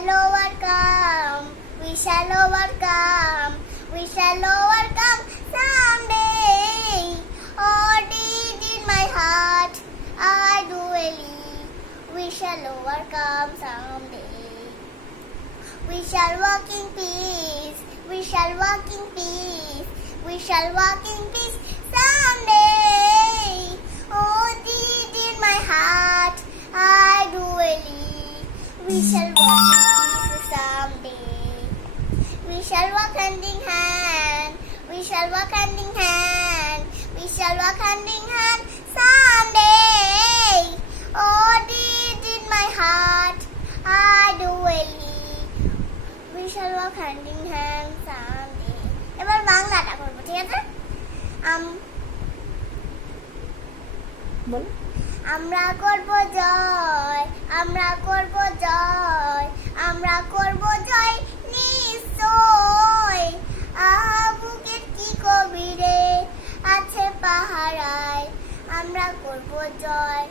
shall overcome. We shall overcome. We shall overcome someday. Oh, deep in my heart, I do believe we shall overcome someday. We shall walk in peace. We shall walk in peace. We shall walk in peace someday. Oh, deep in my heart, I do believe we shall walk in peace someday. We shall walk hand in hand. We shall walk hand in hand. We shall walk hand in hand someday. Oh, deep in my heart, I do believe we shall walk hand in hand someday. এবার বাংলাটা করবো, ঠিক আছে? বল। আমরা করব জয়, আমরা করব জয়, আমরা করব জয় নিশ্চয়। আহা বুকের কি কবিরে আছে পাহারায়, আমরা করব জয়।